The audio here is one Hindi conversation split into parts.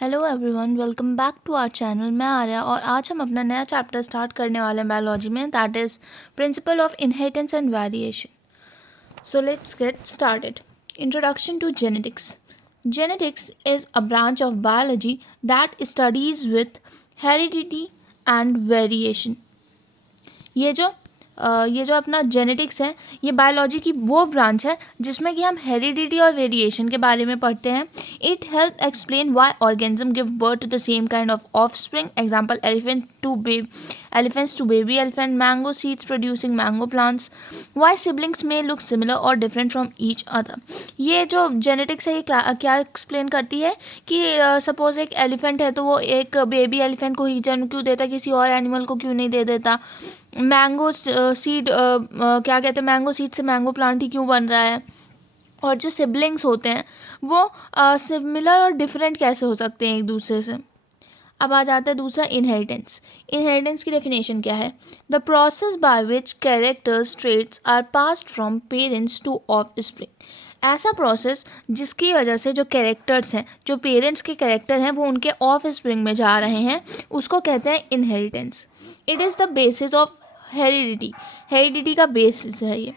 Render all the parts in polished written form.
Hello everyone, welcome back to our channel. मैं आर्या और आज हम अपना नया चैप्टर स्टार्ट करने वाले हैं बायोलॉजी में, that is principle of inheritance and variation. So let's get started. Introduction to genetics. Genetics is a branch of biology that studies with heredity and variation. ये जो ये जो अपना जेनेटिक्स है, ये बायोलॉजी की वो ब्रांच है जिसमें कि हम हेरिडिटी और वेरिएशन के बारे में पढ़ते हैं। It help explain why organism give birth to the same kind of offspring, example elephants to baby elephant, mango seeds producing mango plants, why siblings may look similar or different from each other। ये जो जेनेटिक्स है ये क्या एक्सप्लेन करती है कि सपोज एक एलिफेंट है तो वो एक बेबी एलिफेंट को ही जन्म क्यों देता, किसी और एनिमल को क्यों नहीं दे देता। मैंगो सीड क्या कहते हैं, मैंगो सीड से मैंगो प्लांट ही क्यों बन रहा है। और जो सिबलिंग्स होते हैं वो सिमिलर और डिफरेंट कैसे हो सकते हैं एक दूसरे से। अब आ जाता है दूसरा, इनहेरिटेंस। इनहेरिटेंस की डेफिनेशन क्या है? The process by which characters traits are passed from parents to offspring. ऐसा प्रोसेस जिसकी वजह से जो कैरेक्टर्स हैं, जो पेरेंट्स के कैरेक्टर हैं, वो उनके ऑफ स्प्रिंग में जा रहे हैं, उसको कहते हैं inheritance. It is the basis of heredity. Heredity का बेसिस है ये।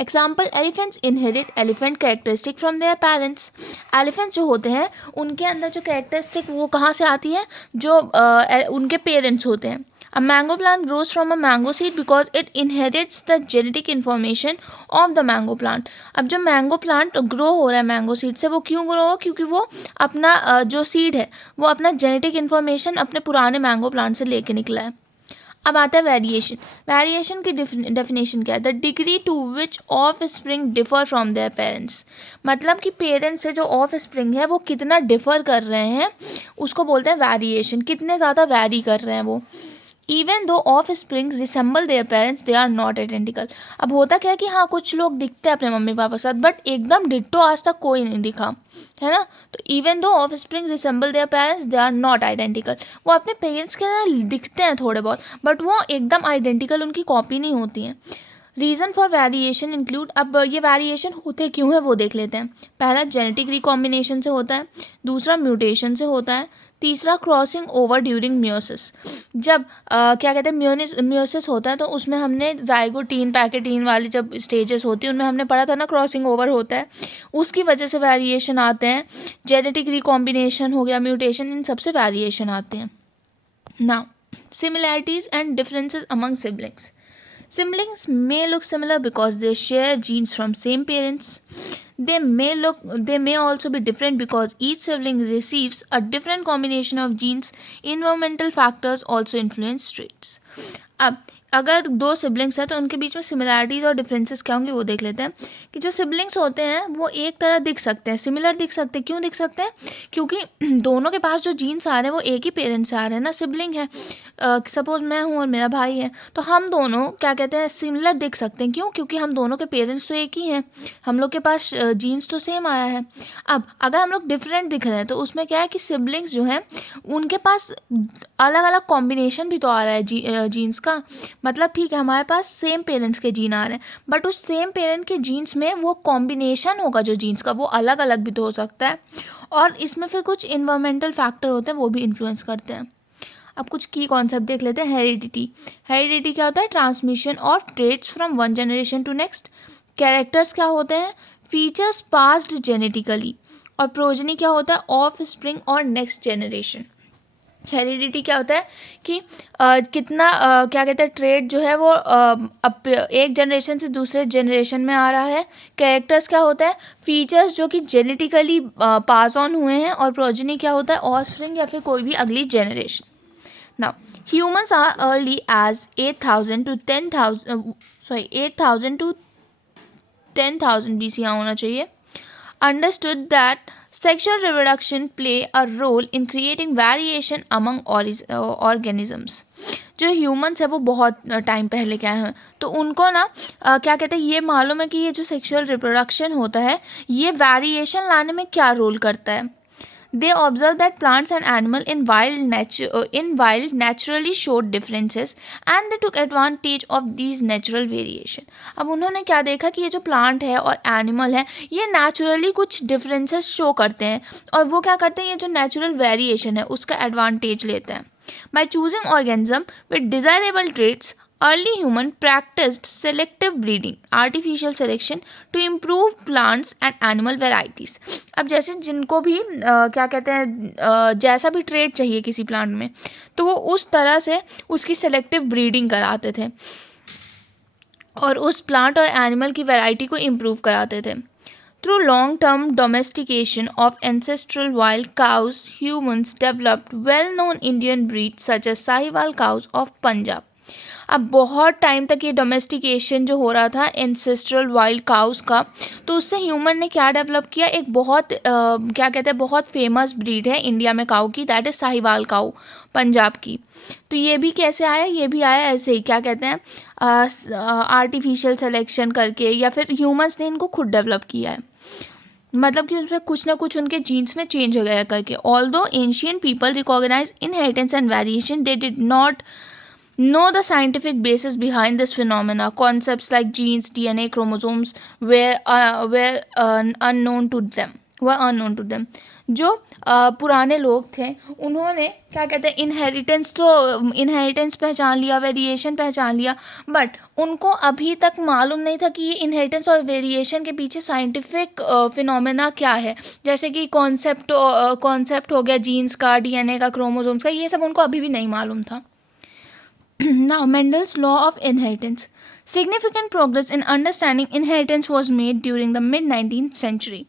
Example, elephants inherit elephant characteristic from their parents. Elephants जो होते हैं उनके अंदर जो कैरेक्टरिस्टिक वो कहाँ से आती है? जो उनके पेरेंट्स होते हैं। A mango plant grows from a mango seed because it inherits the genetic information of the mango plant। अब जो मैंगो प्लांट ग्रो हो रहा है मैंगो सीड से, वो क्यों ग्रो हो? क्योंकि वो अपना जो सीड है वो अपना जेनेटिक इन्फॉर्मेशन अपने पुराने मैंगो प्लांट से लेके निकला है। अब आता है वेरिएशन। वेरिएशन की डेफिनेशन क्या है? The degree to which offspring differ from their parents. मतलब कि पेरेंट्स से जो ऑफ स्प्रिंग है वो कितना डिफर कर रहे हैं, उसको बोलते हैं वेरिएशन। कितने ज़्यादा वैरी कर रहे हैं वो। Even though offspring resemble their parents, they are not identical. अब होता क्या है कि हाँ, कुछ लोग दिखते हैं अपने मम्मी पापा के साथ, बट एकदम डिट्टो आज तक कोई नहीं दिखा है ना। तो even though offspring resemble their parents, they are not identical. वो अपने पेरेंट्स के ना दिखते हैं थोड़े बहुत, बट वो एकदम आइडेंटिकल, उनकी कॉपी नहीं होती हैं। रीज़न फॉर वेरिएशन इंक्लूड, अब ये वेरिएशन होते क्यों है वो देख लेते हैं। पहला, जेनेटिक रिकॉम्बिनेशन से होता है। दूसरा, म्यूटेशन से होता है। तीसरा, क्रॉसिंग ओवर ड्यूरिंग म्योसिस। जब क्या कहते हैं म्योसिस होता है तो उसमें हमने जाइगोटीन पैकेटीन वाली जब स्टेजेस होती है उनमें हमने पढ़ा था ना, क्रॉसिंग ओवर होता है, उसकी वजह से वेरिएशन आते हैं। जेनेटिक रिकॉम्बिनेशन हो गया, म्यूटेशन, इन सबसे वेरिएशन आते हैं। Now, similarities and differences among siblings. Siblings may look similar because they share genes from same parents. They may also be different because each sibling receives a different combination of genes. Environmental factors also influence traits. अब अगर दो सिबलिंग्स हैं तो उनके बीच में सिमिलैरिटीज़ और डिफरेंसेस क्या होंगे वो देख लेते हैं। कि जो सिबलिंग्स होते हैं वो एक तरह दिख सकते हैं, सिमिलर दिख सकते हैं। क्यों दिख सकते हैं? क्योंकि दोनों के पास जो जीन्स आ रहे हैं वो एक ही पेरेंट से आ रहे हैं ना, सिबलिंग है। सपोज मैं हूँ और मेरा भाई है, तो हम दोनों क्या कहते हैं, सिमिलर दिख सकते हैं। क्यों? क्योंकि हम दोनों के पेरेंट्स तो एक ही हैं, हम लोग के पास जीन्स तो सेम आया है। अब अगर हम लोग डिफरेंट दिख रहे हैं तो उसमें क्या है कि सिबलिंग्स जो हैं उनके पास अलग अलग कॉम्बिनेशन भी तो आ रहा है जीन्स का। मतलब ठीक है, हमारे पास सेम पेरेंट्स के जीन आ रहे हैं, बट उस सेम पेरेंट के जीन्स में वो कॉम्बिनेशन होगा जो जीन्स का, वो अलग अलग भी तो हो सकता है। और इसमें फिर कुछ इन्वायरमेंटल फैक्टर होते हैं, वो भी इन्फ्लुएंस करते हैं। अब कुछ की कॉन्सेप्ट देख लेते हैं। हेरिडिटी। हेरिडिटी क्या होता है? Transmission of traits from one generation to next. Characters क्या होते हैं? Features passed genetically. और प्रोजनी क्या होता है? ऑफ स्प्रिंग और नेक्स्ट जनरेशन। हेरिडिटी क्या होता है कि कितना क्या कहते हैं, ट्रेड जो है वो अब एक जनरेशन से दूसरे जनरेशन में आ रहा है। कैरेक्टर्स क्या होता है? फीचर्स जो कि जेनेटिकली पास ऑन हुए हैं। और प्रोजनी क्या होता है? ऑफस्प्रिंग या फिर कोई भी अगली generation. Now, humans are early as 8,000 to 10,000 BC होना चाहिए. Understood that sexual reproduction play a role in creating variation among organisms. जो ह्यूमंस है वो बहुत टाइम पहले क्या है, तो उनको ना क्या कहते हैं, ये मालूम है कि ये जो सेक्सुअल रिप्रोडक्शन होता है ये वेरिएशन लाने में क्या रोल करता है। They observed that plants and animals in wild naturally showed differences and they took advantage of these natural variation. अब उन्होंने क्या देखा कि ये जो प्लांट है और एनिमल है ये नेचुरली कुछ डिफरेंसेस शो करते हैं और वो क्या करते हैं ये जो नेचुरल वेरिएशन है उसका एडवांटेज लेते हैं. By choosing organism with desirable traits, early human practiced selective breeding, artificial selection to improve plants and animal varieties. अब जैसे जिनको भी क्या कहते हैं जैसा भी ट्रेट चाहिए किसी प्लांट में तो वो उस तरह से उसकी सेलेक्टिव ब्रीडिंग कराते थे और उस प्लांट और एनिमल की वैरायटी को इम्प्रूव कराते थे. Through long-term domestication of ancestral wild cows, humans developed well-known Indian breeds such as Sahiwal cows of Punjab. अब बहुत टाइम तक ये डोमेस्टिकेशन जो हो रहा था एंसेस्ट्रल वाइल्ड काउस का तो उससे ह्यूमन ने क्या डेवलप किया एक बहुत क्या कहते हैं बहुत फेमस ब्रीड है इंडिया में काऊ की दैट इज़ साहिवाल काऊ पंजाब की. तो ये भी कैसे आया ये भी आया ऐसे ही क्या कहते हैं आर्टिफिशियल सिलेक्शन करके या फिर ह्यूमंस ने इनको खुद डेवलप किया है मतलब कि उसमें कुछ ना कुछ उनके जीन्स में चेंज हो गया करके. Although ancient people recognize inheritance and variation they did not know the scientific basis behind this phenomena. Concepts like genes, DNA, chromosomes were unknown to them. जो पुराने लोग थे उन्होंने क्या कहते हैं इनहेरिटेंस पहचान लिया वेरिएशन पहचान लिया बट उनको अभी तक मालूम नहीं था कि ये इनहेरिटेंस और वेरिएशन के पीछे साइंटिफिक फिनोमेना क्या है. जैसे कि कॉन्सेप्ट हो गया जीन्स का डीएनए का क्रोमोसोम्स का ये सब उनको अभी भी नहीं मालूम था. Now, Mendel's law of inheritance. Significant progress in understanding inheritance was made during the mid-19th century.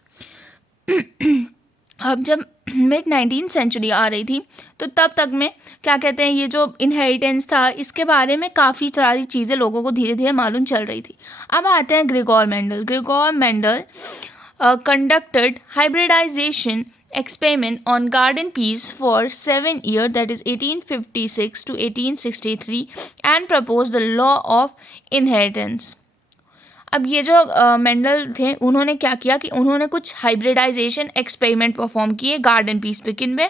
अब जब मिड 19th सेंचुरी आ रही थी तो तब तक में क्या कहते हैं ये जो इनहेरिटेंस था इसके बारे में काफ़ी सारी चीज़ें लोगों को धीरे धीरे मालूम चल रही थी. अब आते हैं Gregor Mendel conducted hybridization experiment on garden peas for 7 years that is 1856 to 1863 and proposed the law of inheritance. अब ये जो मेंडल थे उन्होंने क्या किया कि उन्होंने कुछ हाइब्रिडाइजेशन एक्सपेरिमेंट परफॉर्म किए गार्डन पीस पे. किन पे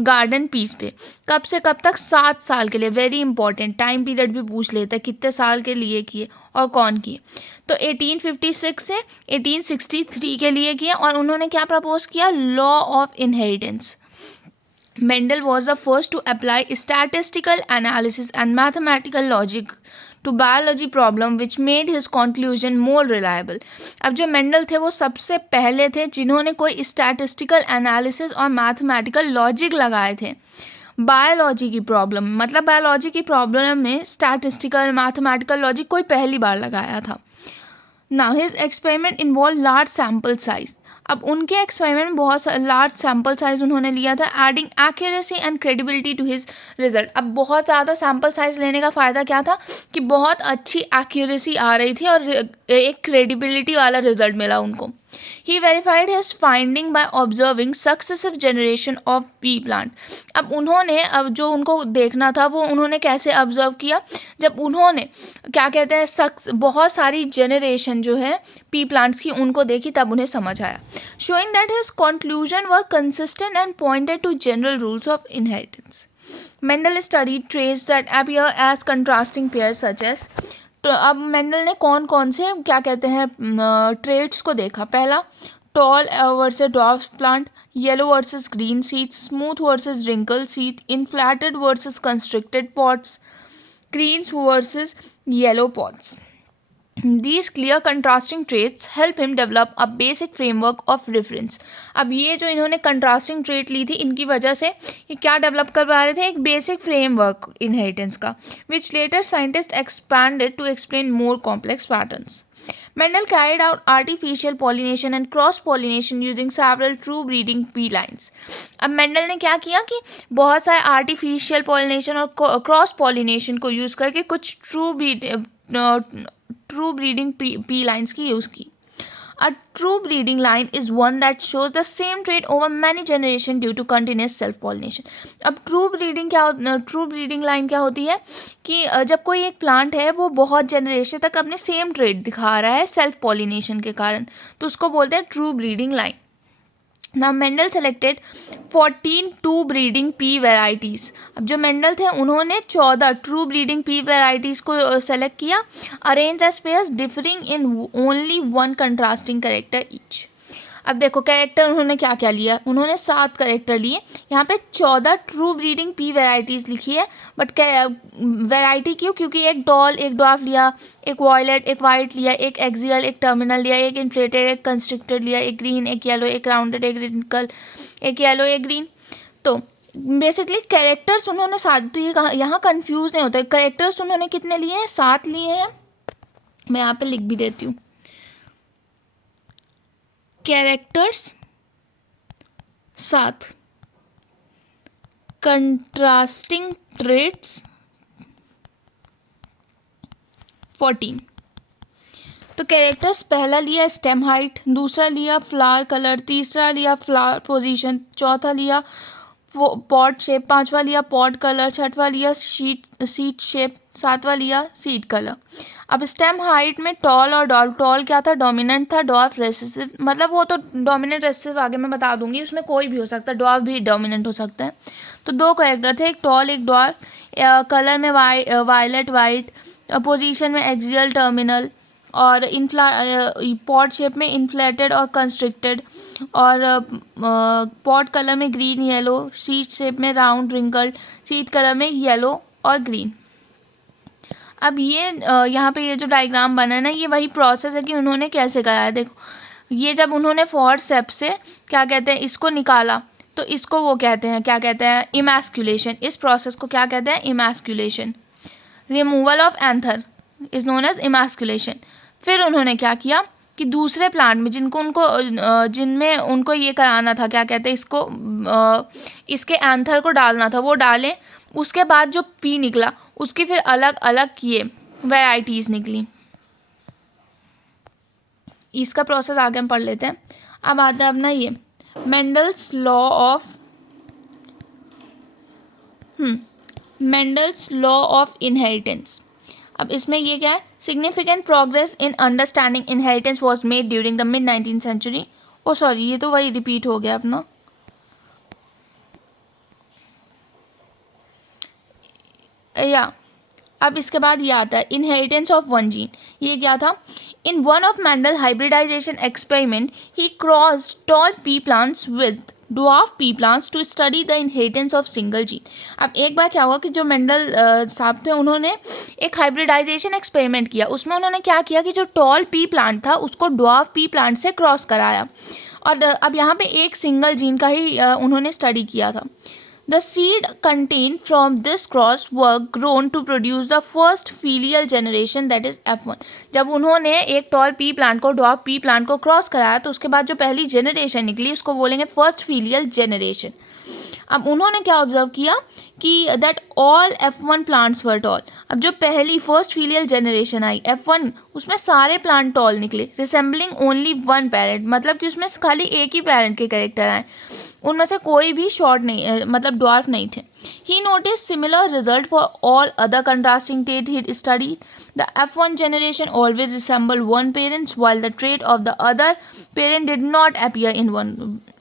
गार्डन पीस पे कब से कब तक 7 साल के लिए. वेरी इंपॉर्टेंट टाइम पीरियड भी पूछ लेता है कितने साल के लिए किए और कौन किए. तो 1856 से 1863 के लिए किया और उन्होंने क्या प्रपोज किया law of inheritance. Mendel was the first to apply statistical analysis and mathematical logic to biology problem which made his conclusion more reliable. अब जो मेंडल थे वो सबसे पहले थे जिन्होंने कोई स्टैटिस्टिकल एनालिसिस और मैथमेटिकल लॉजिक लगाए थे बायोलॉजी की प्रॉब्लम मतलब बायोलॉजी की प्रॉब्लम में स्टैटिस्टिकल मैथमेटिकल लॉजिक कोई पहली बार लगाया था. Now his experiment involved large sample size. अब उनके एक्सपेरिमेंट में बहुत लार्ज सैम्पल साइज उन्होंने लिया था adding accuracy and credibility to his result. अब बहुत ज़्यादा सैम्पल साइज लेने का फ़ायदा क्या था कि बहुत अच्छी एक्यूरेसी आ रही थी और एक क्रेडिबिलिटी वाला रिजल्ट मिला उनको. He verified his finding by observing successive generation of pea plant. अब उन्होंने अब जो उनको देखना था वो उन्होंने कैसे ऑब्जर्व किया जब उन्होंने क्या कहते हैं बहुत सारी जनरेशन जो है पी प्लांट्स की उनको देखी तब उन्हें समझ आया. Showing that his conclusion were consistent and pointed to general rules of inheritance. Mendel studied traits that appear as contrasting pairs such as तो अब मेंडल ने कौन कौन से क्या कहते हैं ट्रेड्स को देखा. पहला tall versus dwarf plant, yellow versus green seeds, smooth versus wrinkle seed, inflated versus constricted pods, greens versus yellow pods. These clear contrasting traits help him develop a basic framework of reference. अब ये जो इन्होंने contrasting trait ली थी इनकी वजह से ये क्या डेवलप कर पा रहे थे एक बेसिक फ्रेमवर्क इनहेरिटेंस का which later scientists expanded to explain more complex patterns. Mendel carried out artificial pollination and cross pollination using several true breeding pea lines. अब मेंडल ने क्या किया कि बहुत सारे आर्टिफिशियल पॉलिनेशन और क्रॉस पॉलिनेशन को यूज़ करके कुछ ट्रू ब्रीडिंग पी लाइन्स की यूज़ की. A true breeding line is one that shows the same trait over many generations due to continuous self pollination. अब ट्रू ब्रीडिंग लाइन क्या होती है कि जब कोई एक प्लांट है वो बहुत जनरेशन तक अपने सेम ट्रेट दिखा रहा है सेल्फ पॉलिनेशन के कारण तो उसको बोलते हैं true breeding line. Now Mendel selected 14 true breeding pea varieties. अब जो मेंडल थे उन्होंने 14 ट्रू ब्रीडिंग पी वेराइटीज़ को सेलेक्ट किया, arrange as pairs differing in only one contrasting character each. अब देखो कैरेक्टर उन्होंने क्या क्या लिया, उन्होंने 7 कैरेक्टर लिए. यहाँ पे 14 ट्रू ब्रीडिंग पी वेराइटीज़ लिखी है, बट वैरायटी क्यों, क्योंकि एक डॉल, एक डॉर्फ लिया, एक वॉयलेट, एक वाइट लिया, एक एक्सियल, एक टर्मिनल लिया, एक इन्फ्लेटेड, एक कंस्ट्रिक्टेड लिया, एक ग्रीन, एक येलो, एक राउंडेड, एक रिंकल, एक येलो, एक ग्रीन. तो बेसिकली कैरेक्टर्स उन्होंने 7, तो ये यहाँ कंफ्यूज नहीं होता. कैरेक्टर्स उन्होंने कितने लिए हैं, 7 लिए हैं. मैं यहाँ पे लिख भी देती हूँ. Characters 7, contrasting traits 14. तो कैरेक्टर्स पहला लिया स्टेम हाइट, दूसरा लिया फ्लावर कलर, तीसरा लिया फ्लावर पोजीशन, चौथा लिया पॉट शेप, पांचवा लिया पॉट कलर, छठवा लिया सीड शेप, सातवां लिया सीड कलर. अब स्टेम हाइट में टॉल और डॉर्फ. टॉल क्या था, डोमिनेंट था. डॉर्फ रेसेसिव, मतलब वो तो डोमिनेंट रेसेसिव आगे मैं बता दूंगी, उसमें कोई भी हो सकता है, डॉर्फ भी डोमिनेंट हो सकता है. तो 2 कैरेक्टर थे, एक टॉल एक डॉर्फ. कलर में वायलेट वाइट, पोजीशन में एक्सियल टर्मिनल, और पॉट शेप में इन्फ्लेटेड और कंस्ट्रिक्टेड, और पॉट कलर में ग्रीन येलो, सीड शेप में राउंड रिंकल्ड, सीड कलर में येलो और ग्रीन. अब ये यहाँ पे ये जो डायग्राम बना है ना, ये वही प्रोसेस है कि उन्होंने कैसे करा है. देखो ये जब उन्होंने फॉरसेप्स से क्या कहते हैं इसको निकाला, तो इसको वो कहते हैं, क्या कहते हैं, इमैस्कुलेशन. इस प्रोसेस को क्या कहते हैं, emasculation. Removal of anther is known as emasculation. फिर उन्होंने क्या किया कि दूसरे प्लांट में जिनमें उनको ये कराना था, क्या कहते हैं इसको, इसके एंथर को डालना था, वो डालें. उसके बाद जो पी निकला उसकी फिर अलग अलग किए वैरायटीज़ निकली. इसका प्रोसेस आगे हम पढ़ लेते हैं. अब आता है अपना ये मेंडल्स लॉ ऑफ इनहेरिटेंस. अब इसमें ये क्या है, significant progress in understanding inheritance was made during the mid 19th century. Oh sorry, ये तो वही रिपीट हो गया अपना. या अब इसके बाद ये आता है इनहेरिटेंस ऑफ वन जीन. ये क्या था, in one of Mendel hybridization experiment he crossed tall pea plants with dwarf pea plants to study the inheritance of single gene. अब एक बार क्या हुआ कि जो मेंडल साहब थे उन्होंने एक हाइब्रिडाइजेशन एक्सपेरिमेंट किया. उसमें उन्होंने क्या किया कि जो टॉल पी प्लांट था उसको ड्वार्फ पी प्लांट से क्रॉस कराया, और अब यहाँ पे एक सिंगल जीन का ही उन्होंने स्टडी किया था. The seed contained from this cross were grown to produce the first filial generation, that is F1. जब उन्होंने एक टॉल पी प्लांट को डॉर्फ पी प्लांट को क्रॉस कराया तो उसके बाद जो पहली जनरेशन निकली उसको बोलेंगे फर्स्ट फीलियल जनरेशन. अब उन्होंने क्या ऑब्जर्व किया कि that all F1 plants were toll. अब जो पहली फर्स्ट फीलियल जनरेशन आई F1, उसमें सारे प्लांट टॉल निकले, रिसेंबलिंग ओनली वन पेरेंट, मतलब कि उसमें खाली एक ही पेरेंट के कैरेक्टर आए, उनमें से कोई भी शॉर्ट नहीं, मतलब ड्वार्फ नहीं थे. He noticed similar result for all other contrasting trait he study. The F1 generation always resemble one parents while the trait of the other parent did not appear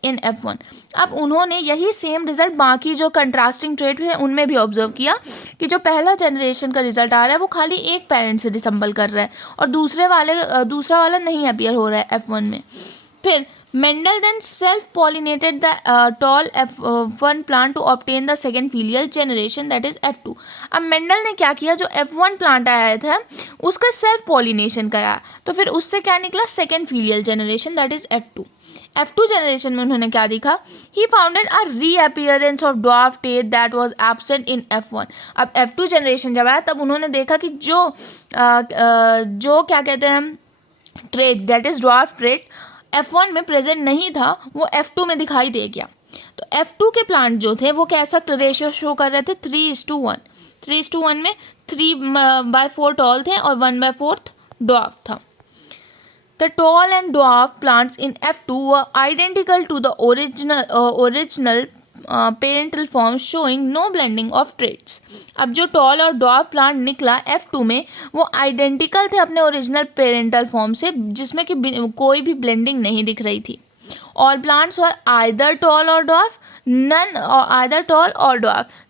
in F1. अब उन्होंने यही सेम रिजल्ट बाकी जो कंट्रास्टिंग ट्रेट है उनमें भी ऑब्जर्व किया कि जो पहला जनरेशन का रिजल्ट आ रहा है वो खाली एक पेरेंट से रिसेंबल कर रहा है और दूसरा वाला नहीं अपीयर हो रहा है F1 में. फिर Mendel then self-pollinated the tall F1 plant to obtain the second filial generation, that is F2. अब मेंडल ने क्या किया, जो F1 प्लांट आया था उसका सेल्फ पॉलिनेशन कराया, तो फिर उससे क्या निकला, second filial generation, that is F2. F2 generation में उन्होंने क्या देखा, he founded a reappearance of dwarf trait that was absent in F1. अब F2 जनरेशन जब आया तब उन्होंने देखा कि जो क्या कहते हैं trait, that is dwarf trait, F1 में प्रेजेंट नहीं था, वो F2 में दिखाई दे गया. तो F2 के प्लांट जो थे वो कैसा रेशियो शो कर रहे थे, 3:1. 3:1 में 3/4 टॉल थे और 1/4 ड्वार्फ था. The tall and dwarf plants in F2 were identical to the original parental form showing no blending of traits. अब जो टॉल और डॉर्फ प्लांट निकला F2 में वो आइडेंटिकल थे अपने ओरिजिनल पेरेंटल फॉर्म से, जिसमें कि कोई भी ब्लेंडिंग नहीं दिख रही थी. All plants were either tall or dwarf.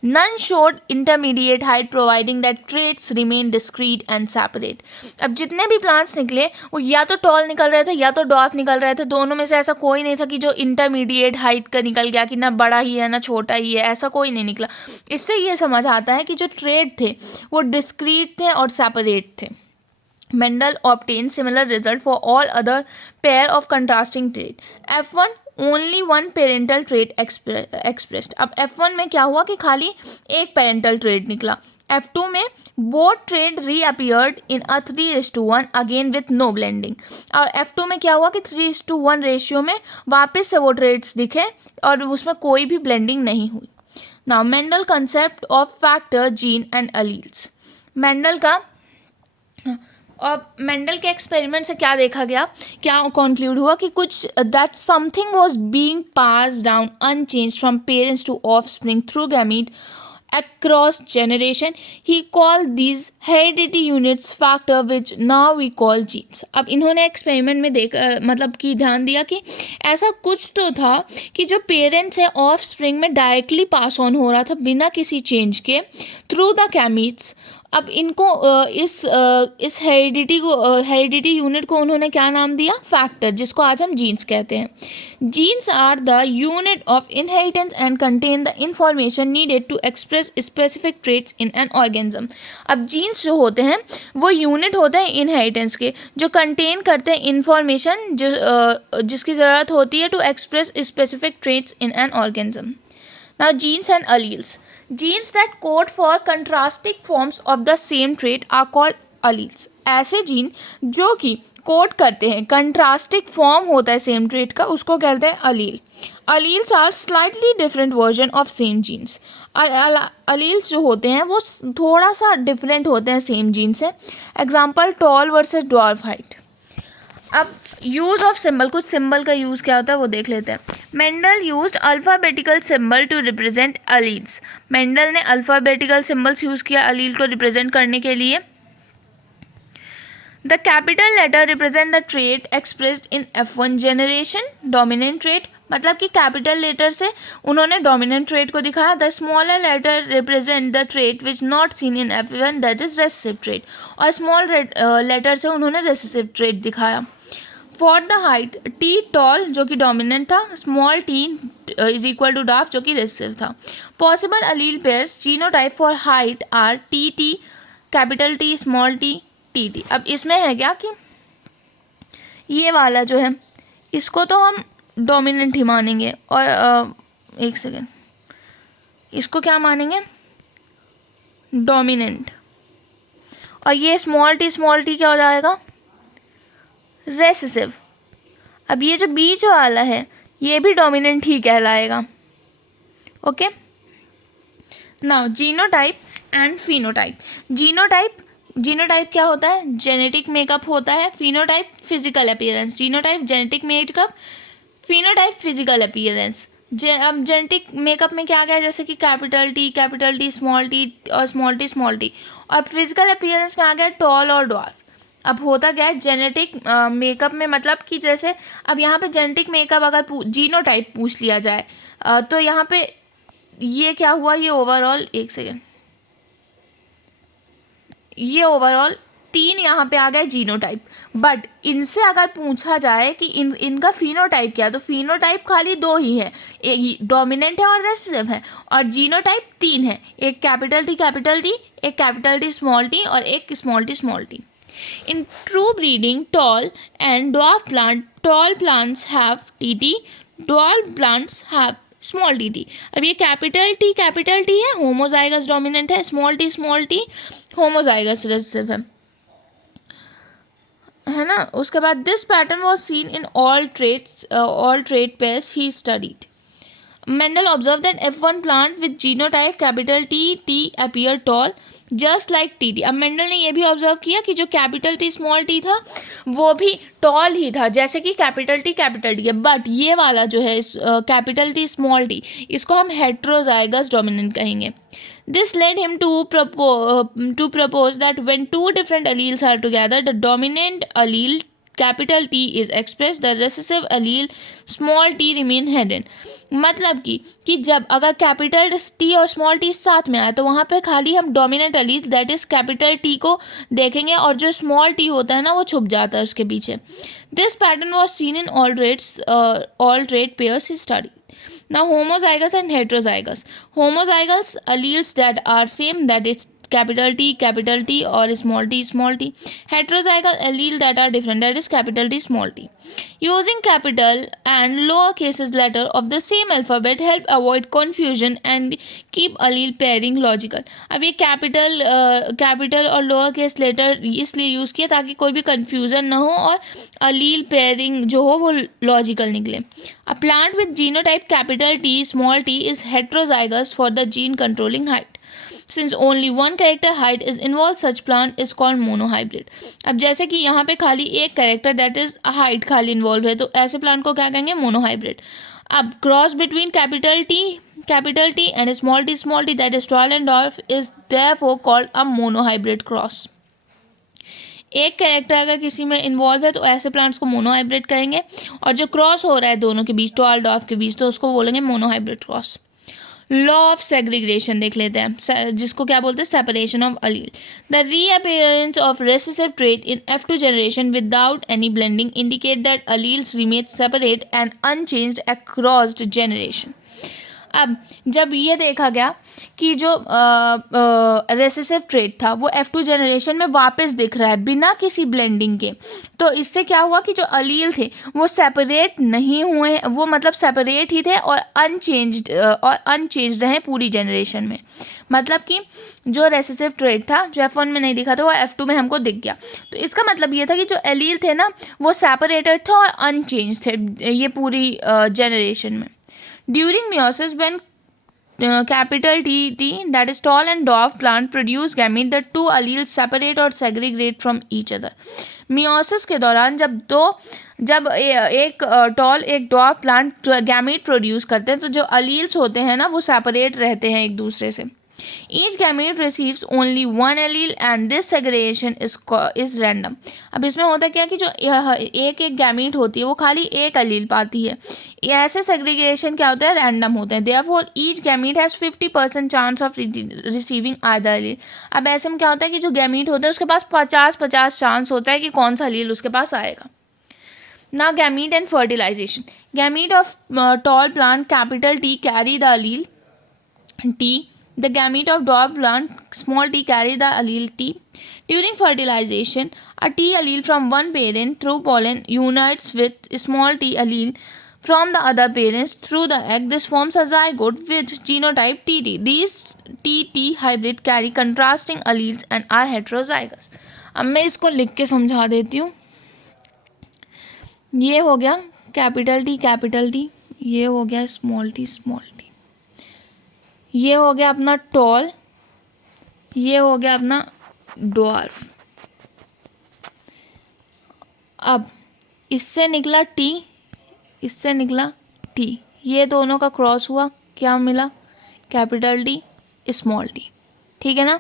None showed intermediate height, providing that traits remain discrete and separate. अब जितने भी plants निकले वो या तो tall निकल रहे थे या तो dwarf निकल रहे थे. दोनों में से ऐसा कोई नहीं था कि जो intermediate height का निकल गया, कि ना बड़ा ही है ना छोटा ही है, ऐसा कोई नहीं निकला. इससे ये समझ आता है कि जो trait थे वो discrete थे और separate थे. Mendel obtained similar result for all other pair of contrasting trait. F1 only one parental trait expressed. अब F1 में क्या हुआ कि खाली एक parental trait निकला. F2 में both trait reappeared in a 3:1 again with no blending. और F2 में क्या हुआ कि 3:1 रेशियो में वापस से वो traits दिखे और उसमें कोई भी blending नहीं हुई. Now Mendel concept of factor, gene and alleles. और मेंडल के एक्सपेरिमेंट से क्या देखा गया, क्या कंक्लूड हुआ कि कुछ that something was being pass down unchanged from parents to offspring through gamete across generation. He called these heredity units factor which now we call genes. अब इन्होंने एक्सपेरिमेंट में मतलब कि ध्यान दिया कि ऐसा कुछ तो था कि जो पेरेंट्स है ऑफ स्प्रिंग में डायरेक्टली पास ऑन हो रहा था बिना किसी चेंज के थ्रू द गैमीट्स. अब इनको इस हेरिडिटी यूनिट को उन्होंने क्या नाम दिया, फैक्टर, जिसको आज हम जीन्स कहते हैं. Genes are the unit of inheritance and contain the information needed to express specific traits in an organism. अब जीन्स जो होते हैं वो यूनिट होते हैं इनहेरिटेंस के, जो कंटेन करते हैं इंफॉर्मेशन जिसकी ज़रूरत होती है to express specific traits in an organism. Now genes and alleles. Genes that code for contrasting forms of the same trait are called alleles. ऐसे जीन जो कि कोड करते हैं, कंट्रास्टिक फॉर्म होता है सेम ट्रेट का, उसको कहते हैं allele. Alleles are slightly different version of same genes. Alleles जो होते हैं वो थोड़ा सा डिफरेंट होते हैं सेम जीन से. Example tall versus dwarf height. अब यूज़ ऑफ सिंबल, कुछ सिंबल का यूज़ क्या होता है वो देख लेते हैं. Mendel used alphabetical symbol to represent alleles. Mendel ने अल्फ़ाबेटिकल सिंबल्स यूज़ किया अलील को रिप्रेजेंट करने के लिए. The capital letter represent the trait expressed in F1 generation, dominant trait. मतलब कि कैपिटल लेटर से उन्होंने डोमिनेंट ट्रेट को दिखाया. The smaller letter represent the trait which not seen in F1 that is recessive trait. और स्मॉल लेटर से उन्होंने रेसेसिव ट्रेट दिखाया. For the height, T tall जो कि डोमिनेंट था, small T is equal to dwarf जो कि रेसेसिव था. Possible allele pairs genotype for height are T T, capital T, small T, T T. अब इसमें है क्या कि ये वाला जो है इसको तो हम डोमिनेंट ही मानेंगे और एक सेकेंड, इसको क्या मानेंगे, डोमिनेंट. और ये स्मॉल टी क्या हो जाएगा, रेसेसिव. अब ये जो बीच वाला है ये भी डोमिनेंट ही कहलाएगा. Okay. Now genotype and phenotype. Genotype क्या होता है, जेनेटिक मेकअप होता है. Phenotype physical appearance. Genotype genetic makeup, phenotype physical appearance. अब जेनेटिक मेकअप में क्या आ गया, जैसे कि कैपिटल टी, स्मॉल टी और स्मॉल टी. और फिजिकल अपीयरेंस में आ गया टॉल और ड्वार्फ. अब होता क्या है जेनेटिक मेकअप में, मतलब कि जैसे अब यहाँ पे जेनेटिक मेकअप अगर जीनोटाइप पूछ लिया जाए तो यहाँ पे ये क्या हुआ, ये ओवरऑल, एक सेकेंड, ये ओवरऑल 3 यहाँ पे आ गए जीनोटाइप. बट इनसे अगर पूछा जाए कि इनका फिनोटाइप क्या है, तो फिनोटाइप खाली 2 ही है, एक डोमिनेंट है और रेसेसिव है. और जीनोटाइप 3 है, एक कैपिटल टी, एक कैपिटल टी स्मॉल टी और एक small T. In true breeding, tall and dwarf plants have TT, dwarf plants have small tt. अब ये कैपिटल टी है, होमोजाइगस डोमिनेंट है. स्मॉल टी होमोजाइगस रिसेसिव है ना. उसके बाद this pattern was seen in all trait pairs he studied. Mendel observed that F1 plant with genotype capital T appear tall just like TT. अब मेंडल ने ये भी ऑब्जर्व किया कि जो कैपिटल टी स्मॉल टी था वो भी टॉल ही था जैसे कि कैपिटल टी है. बट ये वाला जो है कैपिटल टी स्मॉल टी, इसको हम हेट्रोजाइगस डोमिनेंट कहेंगे. This led him to propose that when 2 different alleles are together, the dominant allele capital T is expressed, the recessive allele small t remain hidden. मतलब कि जब अगर कैपिटल टी और स्मॉल टी साथ में आए तो वहाँ पे खाली हम dominant Aleel that is capital T को देखेंगे और जो स्मॉल टी होता है ना वो छुप जाता है उसके पीछे. This pattern was seen in all trait pairs he studied. Now homozygous and heterozygous. Homozygous alleles that are same, that is capital T or small t. Heterozygous allele that are different, that is capital T small t. Using capital and lowercase letter of the same alphabet help avoid confusion and keep allele pairing logical. अब ये कैपिटल और लोअर केस लेटर इसलिए यूज़ किया ताकि कोई भी कन्फ्यूज़न ना हो और allele pairing जो हो वो लॉजिकल निकले. A plant with genotype capital T small t is heterozygous for the gene controlling height. Since only one character height is involved, such plant is called monohybrid. अब जैसे कि यहाँ पे खाली एक कैरेक्टर दैट इज हाइट खाली इन्वॉल्व है तो ऐसे प्लांट को क्या कहेंगे, मोनोहाइब्रिड. अब cross between capital T and small T that is tall and dwarf is therefore called a monohybrid cross. एक कैरेक्टर अगर किसी में इन्वॉल्व है तो ऐसे प्लांट्स को मोनोहाइब्रिड कहेंगे और जो क्रॉस हो रहा है दोनों के बीच, टॉल डॉर्फ के बीच, तो उसको बोलेंगे monohybrid cross. Law of segregation देख लेते हैं, जिसको क्या बोलते हैं, separation of allele. The reappearance of recessive trait in F2 generation without any blending indicate that alleles remain separate and unchanged across generation. अब जब ये देखा गया कि जो रेसेसिव ट्रेट था वो F2 जनरेशन में वापस दिख रहा है बिना किसी ब्लेंडिंग के, तो इससे क्या हुआ कि जो अलील थे वो सेपरेट नहीं हुए, वो मतलब सेपरेट ही थे और अनचेंज्ड रहे पूरी जनरेशन में. मतलब कि जो रेसेसिव ट्रेट था जो F1 में नहीं दिखा था वो F2 में हमको दिख गया. तो इसका मतलब ये था कि जो एलील थे ना वो सेपरेटेड थे और अनचेंज थे ये पूरी जनरेशन में. During meiosis, when capital T, that is tall and dwarf plant produce gamete, the two alleles separate or segregate from each other. meiosis के दौरान जब एक टॉल एक डॉर्फ प्लांट गैमीट प्रोड्यूस करते हैं तो जो अलील्स होते हैं ना वो सेपरेट रहते हैं एक दूसरे से. Each gamete receives only one allele and this segregation is random. अब इसमें होता क्या कि जो एक गैमीट होती है वो खाली एक अलील पाती है. ऐसे सेग्रीगेशन क्या होता है, रैंडम होते हैं. Therefore each gamete has 50% chance of receiving either allele. अब ऐसे में क्या होता है कि जो गैमीट होता है उसके पास 50-50 चांस होता है कि कौन सा अलील उसके पास आएगा. Now gamete and fertilization. Gamete of tall plant capital T carry the allele T. The gamete of dwarf plant small t carry the allele T. During fertilization, a T allele from one parent through pollen unites with small t allele from the other parents through the egg. This forms a zygote with genotype TT. These TT hybrid carry contrasting alleles and are heterozygous. अब मैं इसको लिख के समझा देती हूँ. ये हो गया कैपिटल टी, ये हो गया स्मॉल टी, ये हो गया अपना टॉल, ये हो गया अपना ड्वार्फ. अब इससे निकला टी, इससे निकला टी, ये दोनों का क्रॉस हुआ, क्या मिला, कैपिटल टी स्मॉल टी. ठीक है ना.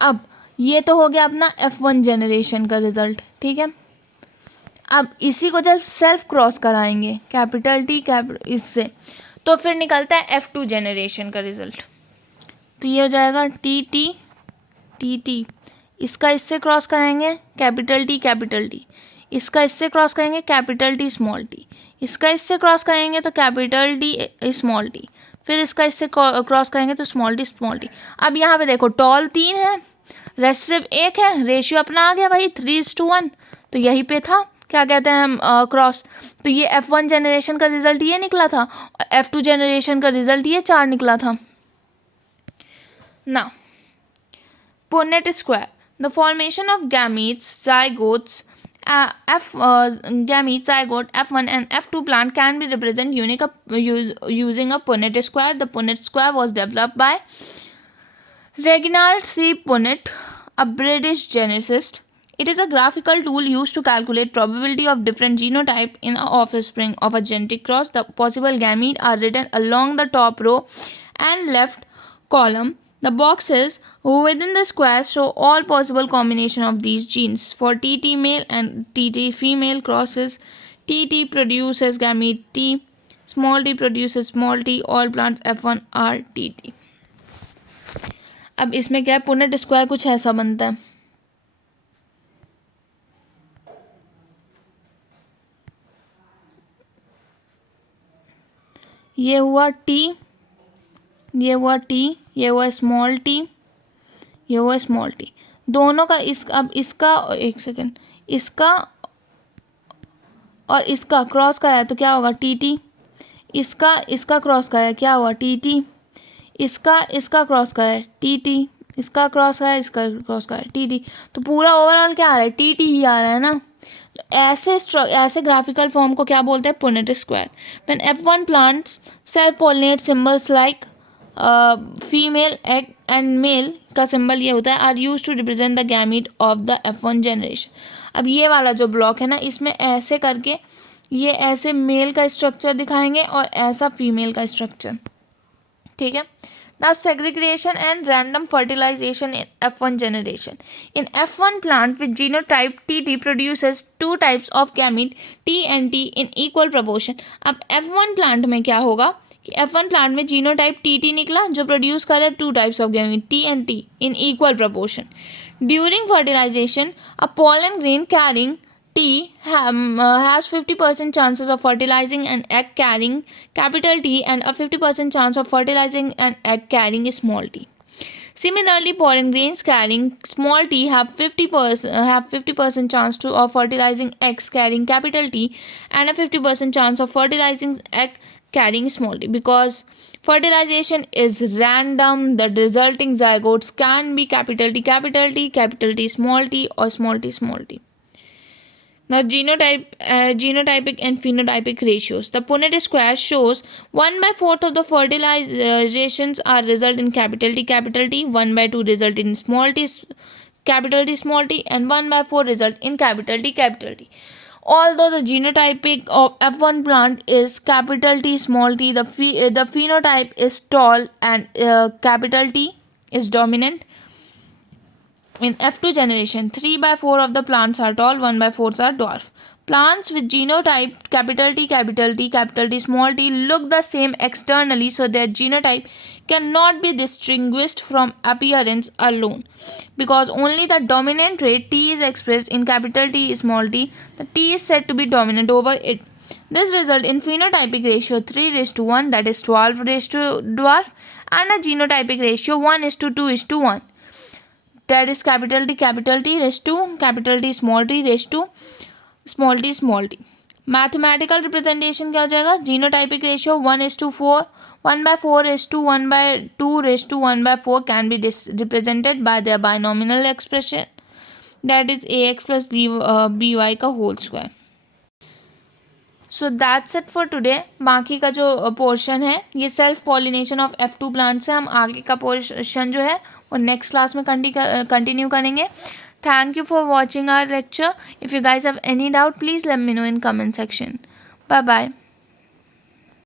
अब ये तो हो गया अपना F1 जनरेशन का रिजल्ट. ठीक है. अब इसी को जब सेल्फ क्रॉस कराएंगे कैपिटल टी इससे तो फिर निकलता है F2 जनरेशन का रिजल्ट. तो ये हो जाएगा टी. इसका इससे क्रॉस कराएंगे कैपिटल टी, इसका इससे क्रॉस करेंगे कैपिटल टी स्मॉल टी, इसका इससे क्रॉस करेंगे तो कैपिटल टी स्मॉल टी, फिर इसका इससे क्रॉस करेंगे तो स्मॉल टी. अब यहाँ पे देखो टॉल 3 है, रेसिसिव 1 है, रेशियो अपना आ गया भाई 3:1. तो यहीं पे था क्या कहते हैं हम क्रॉस. तो ये F1 जनरेशन का रिजल्ट ये निकला था और F2 जनरेशन का रिजल्ट ये 4 निकला था. ना Punnett square. The formation of gametes zygote F1 and F2 plant can be represented using a Punnett square. The Punnett square was developed by Reginald C. Punnett, a British geneticist. It is a graphical tool used to calculate probability of different genotype in an offspring of a genetic cross. The possible gametes are written along the top row and left column The boxes within the square show all possible combination of these genes. For TT male and TT female crosses, TT produces gamete T, small t produces small t, all plants F1 are TT. अब इसमें क्या है, पुनेट स्क्वायर कुछ ऐसा बनता है. ये हुआ टी, ये हुआ टी, ये हुआ स्मॉल टी, ये हुआ स्मॉल टी. दोनों का अब इसका एक सेकेंड, इसका और इसका क्रॉस का है तो क्या होगा टी टी. इसका क्रॉस का है क्या हुआ टी टी. इसका क्रॉस का है टी टी. इसका क्रॉस का है, इसका क्रॉस का है टी टी. तो पूरा ओवरऑल क्या आ रहा है टी टी ही आ रहा है ना. तो ऐसे ग्राफिकल फॉर्म को क्या बोलते हैं Punnett square. When F1 plants self pollinate symbols like female egg and male का सिंबल ये होता है are use to represent the gamete of the F1 generation. अब ये वाला जो ब्लॉक है ना, इसमें ऐसे करके ये ऐसे मेल का स्ट्रक्चर दिखाएंगे और ऐसा फीमेल का स्ट्रक्चर. ठीक है. Now segregation and random fertilization in F1 generation. In F1 plant with genotype TT produces two types of gamete T and T in equal proportion. अब F1 plant में क्या होगा कि F1 plant में genotype TT निकला जो produce करे two types of gamete T and T in equal proportion. During fertilization, a pollen grain carrying T has 50% chances of fertilizing an egg carrying capital T and a 50% chance of fertilizing an egg carrying small t. Similarly, pollen grains carrying small t have 50% chance of fertilizing eggs carrying capital T and a 50% chance of fertilizing egg carrying small t. Because fertilization is random, the resulting zygotes can be capital T, small t or small t. Now genotypic and phenotypic ratios. The Punnett square shows 1/4 of the fertilizations are result in capital T, 1/2 result in small t, capital T, small t, and 1/4 result in capital T. Although the genotypic of F1 plant is capital T, small t, the phenotype is tall and capital T is dominant. In F2 generation, 3/4 of the plants are tall, 1/4 are dwarf. Plants with genotype capital T, small t look the same externally, so their genotype cannot be distinguished from appearance alone. Because only the dominant trait T is expressed in capital T, small t, the T is said to be dominant over it. This results in phenotypic ratio 3:1, that is 12 raised to dwarf, and a genotypic ratio 1:2:1. That is capital T raised to capital T, small t raised to small t. Mathematical representation क्या हो जाएगा. Genotypic ratio 1:4, 1/4:1/2:1/4 can be represented by their binomial expression, that is ax plus by का whole square. So that's it for today. बाकी का जो पोर्शन है ये self pollination of F2 plants है. हम आगे का पोर्शन जो है वो नेक्स्ट क्लास में कंटिन्यू करेंगे. Thank you for watching our lecture. If you guys have any doubt, please let me know in comment section. Bye bye.